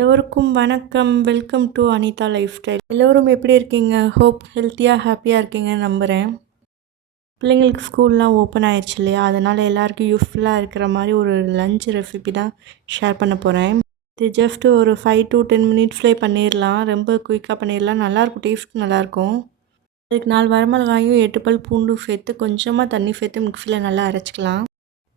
எல்லோருக்கும் வணக்கம். Welcome to Anitha lifestyle. எல்லோரும் எப்படி இருக்கீங்க? ஹோப் ஹெல்த்தியாக ஹாப்பியாக இருக்கீங்கன்னு நம்புகிறேன். பிள்ளைங்களுக்கு ஸ்கூல்லாம் ஓப்பன் ஆயிடுச்சு இல்லையா, அதனால் எல்லாருக்கும் யூஸ்ஃபுல்லாக இருக்கிற மாதிரி ஒரு லஞ்ச் ரெசிபி தான் ஷேர் பண்ண போகிறேன். இது ஜஸ்ட் ஒரு 5 to 10 மினிட்ஸ்லேயே பண்ணிடலாம். ரொம்ப குயிக்காக பண்ணிடலாம். நல்லாயிருக்கும், டேஸ்ட் நல்லாயிருக்கும். அதுக்கு 4 வரமிளகாயும் 8 பல் பூண்டும் சேர்த்து கொஞ்சமாக தண்ணி சேர்த்து மிக்சியில் நல்லா அரைச்சிக்கலாம்.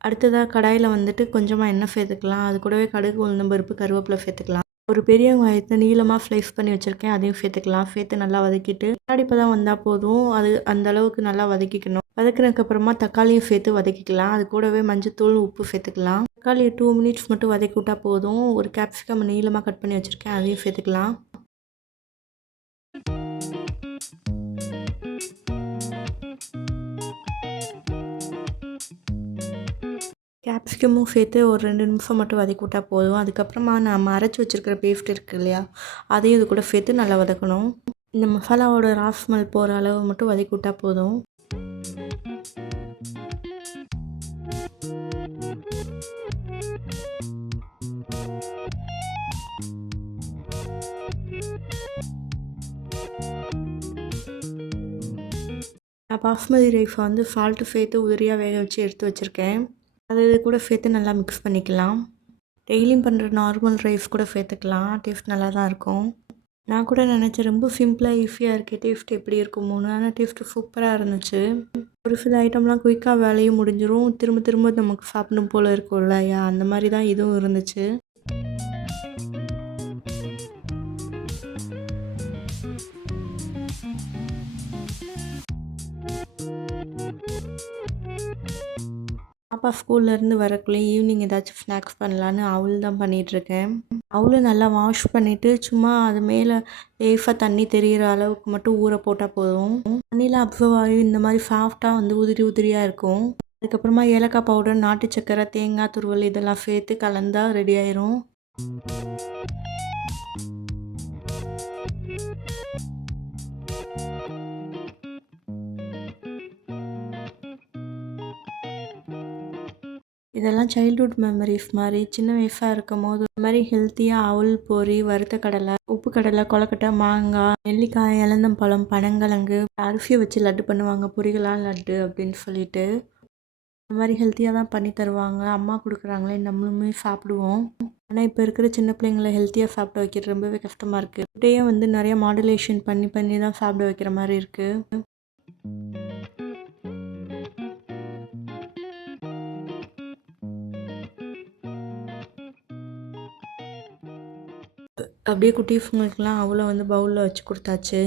அடுத்ததாக கடாயில் வந்துட்டு கொஞ்சமாக எண்ணெய் சேர்த்துக்கலாம். அது கூடவே கடுகு, உளுந்தம்பருப்பு, கருவேப்பிலை சேர்த்துக்கலாம். ஒரு பெரிய வெங்காயத்தை நீளமாக ஸ்லைஸ் பண்ணி வச்சுருக்கேன், அதையும் சேர்த்துக்கலாம். சேர்த்து நல்லா வதக்கிட்டு கண்ணாடிப்பதம் வந்தால் போதும். அது அந்த அளவுக்கு நல்லா வதக்கிக்கணும். வதக்கினதுக்கப்புறமா தக்காளியும் சேர்த்து வதக்கிக்கலாம். அது கூடவே மஞ்சத்தூள், உப்பு சேர்த்துக்கலாம். தக்காளியை 2 மினிட்ஸ் மட்டும் வதக்கி விட்டால் போதும். ஒரு கேப்சிகம் நீளமாக கட் பண்ணி வச்சுருக்கேன், அதையும் சேர்த்துக்கலாம். கேப்சிகமும் சேர்த்து ஒரு 2 நிமிஷம் மட்டும் வதக்கி விட்டால் போதும். அதுக்கப்புறமா நம்ம அரைச்சி வச்சுருக்கிற பேஸ்ட் இருக்குது இல்லையா, அதையும் இது கூட சேர்த்து நல்லா வதக்கணும். இந்த மசாலாவோட ராஸ்மல் போகிற அளவு மட்டும் வதக்கி விட்டால் போதும். நான் பாஸ்மதி ரைஸை வந்து சால்ட்டு சேர்த்து உதிரியாக வேக வச்சு எடுத்து வச்சுருக்கேன். அது கூட சேர்த்து நல்லா மிக்ஸ் பண்ணிக்கலாம். டெய்லியும் பண்ணுற நார்மல் ரைஸ் கூட சேர்த்துக்கலாம். டேஸ்ட் நல்லா தான் இருக்கும். நான் கூட நினச்சேன் ரொம்ப சிம்பிளாக ஈஸியாக இருக்கே, டேஸ்ட் எப்படி இருக்குமோன்னு. ஆனால் டேஸ்ட்டு சூப்பராக இருந்துச்சு. ஒரு சில ஐட்டம்லாம் குயிக்காக வேலையும் முடிஞ்சிடும். திரும்ப திரும்ப நமக்கு சாப்பிடணும் போல் இருக்கும் இல்லையா, அந்த மாதிரி தான் இதுவும் இருந்துச்சு. பாப்பா ஸ்கூல்லேருந்து வரக்குள்ளே ஈவினிங் ஏதாச்சும் ஸ்நாக்ஸ் பண்ணலான்னு அவள் தான் பண்ணிகிட்ருக்கேன். அவளும் நல்லா வாஷ் பண்ணிவிட்டு சும்மா அது மேலே லேஃபாக தண்ணி தெரிகிற அளவுக்கு மட்டும் ஊற போட்டால் போதும். தண்ணியில் அப்சர்வ் ஆகி இந்த மாதிரி சாஃப்டாக வந்து உதிரி உதிரியாக இருக்கும். அதுக்கப்புறமா ஏலக்காய் பவுடர், நாட்டு சக்கரை, தேங்காய் துருவல் இதெல்லாம் சேர்த்து கலந்தால் ரெடி ஆயிரும். இதெல்லாம் சைல்ட்ஹுட் மெமரிஸ் மாதிரி. சின்ன வயசாக இருக்கும் போது இந்த மாதிரி ஹெல்த்தியாக அவல் பொரி, வறுத்த கடலை, உப்பு கடலை, கொலக்கட்டை, மாங்காய், நெல்லிக்காய், இலந்தம்பழம், பனங்கிழங்கு, அரிசியை வச்சு லட்டு பண்ணுவாங்க, பொரிகளாக லட்டு அப்படின்னு சொல்லிட்டு. இந்த மாதிரி ஹெல்த்தியாக தான் பண்ணி தருவாங்க. அம்மா கொடுக்குறாங்களே, நம்மளுமே சாப்பிடுவோம். ஆனால் இப்போ இருக்கிற சின்ன பிள்ளைங்களை ஹெல்த்தியாக சாப்பிட வைக்கிறது ரொம்பவே கஷ்டமாக இருக்குது. இப்படியே வந்து நிறைய மாடுலேஷன் பண்ணி பண்ணி தான் சாப்பிட வைக்கிற மாதிரி இருக்குது. அப்படியே குட்டீஸுங்களுக்கெலாம் அவ்வளோ வந்து பவுலில் வச்சு கொடுத்தாச்சு.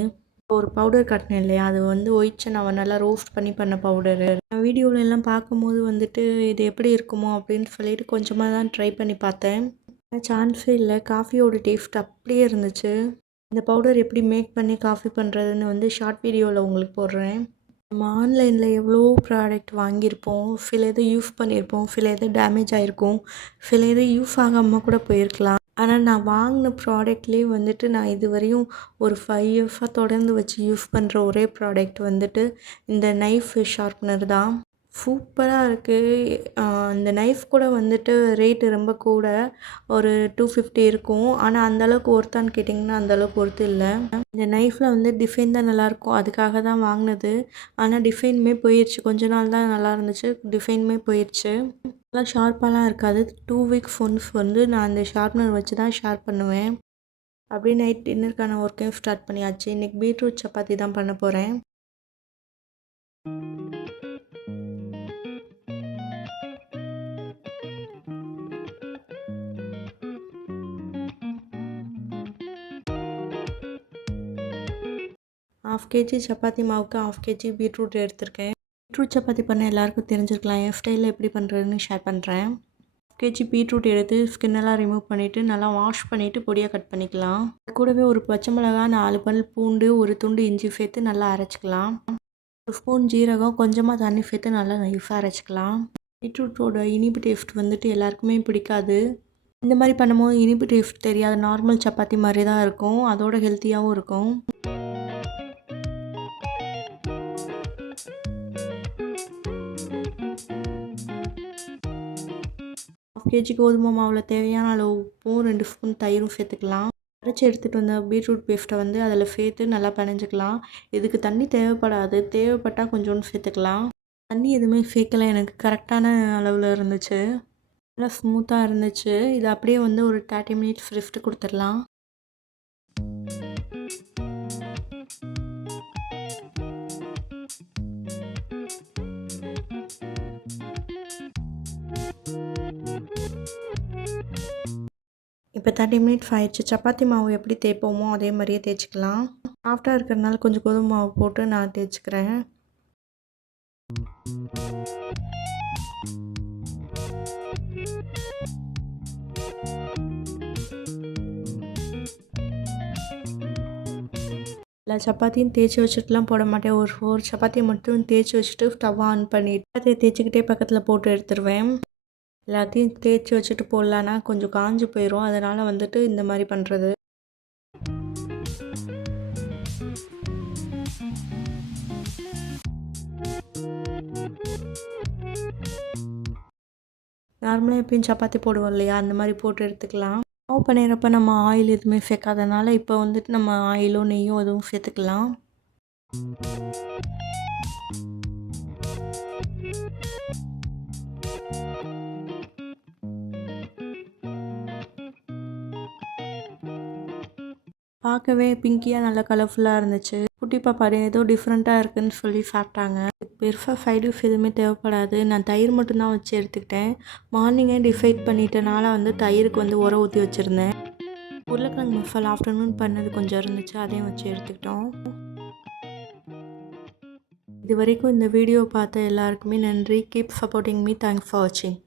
ஒரு பவுடர் காட்டினேன் இல்லையா, அது வந்து ஒயிட் சன்னாவை நல்லா ரோஸ்ட் பண்ண பவுடரு. நான் வீடியோவில் எல்லாம் பார்க்கும்போது வந்துட்டு இது எப்படி இருக்குமோ அப்படின்னு சொல்லிட்டு கொஞ்சமாக தான் ட்ரை பண்ணி பார்த்தேன். சான்ஸே இல்லை, காஃபியோட டேஸ்ட் அப்படியே இருந்துச்சு. இந்த பவுடர் எப்படி மேக் பண்ணி காஃபி பண்ணுறதுன்னு வந்து ஷார்ட் வீடியோவில் உங்களுக்கு போடுறேன். நம்ம ஆன்லைனில் எவ்வளோ ப்ராடக்ட் வாங்கியிருப்போம். சில இது யூஸ் பண்ணியிருப்போம், சில இது டேமேஜ் ஆகிருக்கும், சில இது யூஸ் ஆகாமல் கூட போயிருக்கலாம். ஆனால் நான் வாங்கின ப்ராடக்ட்லேயே வந்துட்டு நான் இதுவரையும் ஒரு 5 இயர்ஸாக தொடர்ந்து வச்சு யூஸ் பண்ணுற ஒரே ப்ராடக்ட் வந்துட்டு இந்த நைஃப் ஷார்ப்னர் தான். சூப்பராக இருக்குது. இந்த நைஃப் கூட வந்துட்டு ரேட்டு ரொம்ப கூட, ஒரு 250 இருக்கும். ஆனால் அந்தளவுக்கு ஒர்த்தான்னு கேட்டிங்கன்னா அந்தளவுக்கு ஒர்த்து இல்லை. இந்த நைஃப்பில் வந்து டிசைன் தான் நல்லாயிருக்கும், அதுக்காக தான் வாங்கினது. ஆனால் டிசைனுமே போயிடுச்சு. கொஞ்ச நாள் தான் நல்லா இருந்துச்சு, டிசைனுமே போயிடுச்சு. நல்லா ஷார்ப்பாலாம் இருக்காது. 2 வீக்ஸ் ஒன்ஸ் வந்து நான் அந்த ஷார்ப்னர் வச்சு தான் ஷேர் பண்ணுவேன். அப்படியே நைட் டின்னருக்கான ஒர்க்கையும் ஸ்டார்ட் பண்ணியாச்சு. இன்றைக்கி பீட்ரூட் சப்பாத்தி தான் பண்ண போகிறேன். ½ kg சப்பாத்தி மாவுக்கு ½ kg பீட்ரூட் எடுத்திருக்கேன். பீட்ரூட் சப்பாத்தி பண்ண எல்லாருக்கும் தெரிஞ்சிருக்கலாம். என் ஸ்டைலில் எப்படி பண்ணுறதுன்னு ஷேர் பண்ணுறேன். ½ kg பீட்ரூட் எடுத்து ஸ்கின்னெல்லாம் ரிமூவ் பண்ணிவிட்டு நல்லா வாஷ் பண்ணிவிட்டு பொடியாக கட் பண்ணிக்கலாம். அது கூடவே ஒரு பச்சை மிளகாய், 4 பல் பூண்டு, ஒரு துண்டு இஞ்சி சேர்த்து நல்லா அரைச்சிக்கலாம். ஒரு ஸ்பூன் ஜீரகம், கொஞ்சமாக தண்ணி சேர்த்து நல்லா நைஸாக அரைச்சிக்கலாம். பீட்ரூட்டோட இனிப்பு டேஸ்ட் வந்துட்டு எல்லாருக்குமே பிடிக்காது. இந்த மாதிரி பண்ணும்போது இனிப்பு டேஸ்ட் தெரியாது, நார்மல் சப்பாத்தி மாதிரி தான் இருக்கும். அதோட ஹெல்த்தியாகவும் இருக்கும். 1/2 kg கோதுமை மாவில் தேவையான அளவு உப்பும் 2 ஸ்பூன் தயிரும் சேர்த்துக்கலாம். அரைச்சி எடுத்துகிட்டு வந்த பீட்ரூட் பேஸ்ட்டை வந்து அதில் சேர்த்து நல்லா பிணைஞ்சிக்கலாம். இதுக்கு தண்ணி தேவைப்படாது, தேவைப்பட்டால் கொஞ்சோண்டு சேர்த்துக்கலாம். தண்ணி எதுவுமே சேர்க்கல, எனக்கு கரெக்டான அளவில் இருந்துச்சு. நல்லா ஸ்மூத்தாக இருந்துச்சு. இது அப்படியே வந்து ஒரு 30 மினிட்ஸ் ரெஸ்ட்டு கொடுத்துடலாம். இப்போ 30 மினிட்ஸ் ஆயிடுச்சு. சப்பாத்தி மாவு எப்படி தேய்ப்போமோ அதே மாதிரியே தேய்ச்சிக்கலாம். சாஃப்டாக இருக்கிறதுனால கொஞ்சம் கோதுமை மாவு போட்டு நான் தேய்ச்சிக்கிறேன். எல்லா சப்பாத்தியும் தேய்ச்சி வச்சுட்டுலாம் போட மாட்டேன். ஒரு 4 சப்பாத்தியை மட்டும் தேய்ச்சி வச்சுட்டு ஸ்டவ் ஆன் பண்ணிவிட்டு சப்பாத்தியை தேய்ச்சிக்கிட்டே பக்கத்தில் போட்டு எடுத்துருவேன். எல்லாத்தையும் தேய்ச்சி வச்சுட்டு போடலான்னா கொஞ்சம் காஞ்சு போயிடும். அதனால் வந்துட்டு இந்த மாதிரி பண்ணுறது. நார்மலாக எப்பயும் சப்பாத்தி போடுவோம் இல்லையா, அந்த மாதிரி போட்டு எடுத்துக்கலாம். மாவு பண்ணிடுறப்ப நம்ம ஆயில் எதுவுமே சேர்க்காதனால இப்போ வந்துட்டு நம்ம ஆயிலோ நெய்யோ எதுவும் சேர்த்துக்கலாம். பார்க்கவே பிங்கியாக நல்லா கலர்ஃபுல்லாக இருந்துச்சு. குட்டி பாப்பா ஏதோ டிஃப்ரெண்ட்டாக இருக்குதுன்னு சொல்லி சாப்பிட்டாங்க. பெருசாக சைட் டிஷ் எதுவுமே தேவைப்படாது. நான் தயிர் மட்டும்தான் வச்சு எடுத்துக்கிட்டேன். மார்னிங்கே டிசைட் பண்ணிட்டனால வந்து தயிருக்கு வந்து உர ஊற்றி வச்சுருந்தேன். உருளைக்கிழங்கு மசாலா ஆஃப்டர்நூன் பண்ணது கொஞ்சம் இருந்துச்சு, அதையும் வச்சு எடுத்துக்கிட்டோம். இது வரைக்கும் இந்த வீடியோ பார்த்த எல்லாருக்குமே நன்றி. Keep supporting me. Thanks for வாட்சிங்.